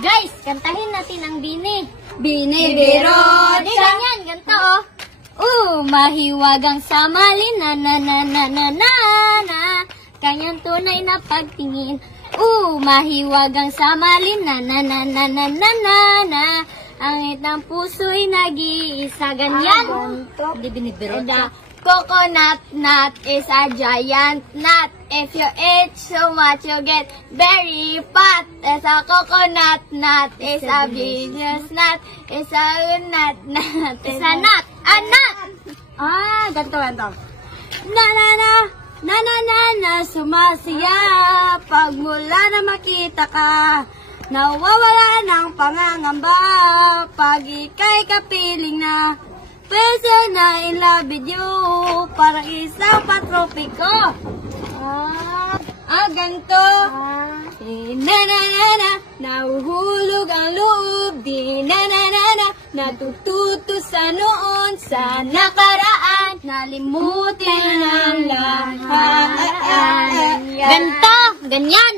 Guys, kantahin natin ang Bini. Bini, biro, Di ganyan, ganito oh. Mahiwagang samalin na na na na na na na. Kanyang tunay na pagtingin. Mahiwagang samalin na na na na na na na na. Ang itang puso'y nag-iisa. Ganyan. Di binibiro. The coconut nut is a giant nut. If you eat so much, you get very fat. It's a coconut nut. It's a business nut. It's a nut. It's a nut. A nut. Ganito. Na na na. Na na na na. Sumasaya. Pagmula na makita ka. Nawawala ng pangangamba. Pag ika'y kapiling na. Pwede na in love with you. Parang isang patropiko. Ganto. Na na na na. Nahuhulog ang loob. Di na na na na. Natututo sa noon. Sa nakaraan. Nalimutin ang lahat. Ganto. Ganyan.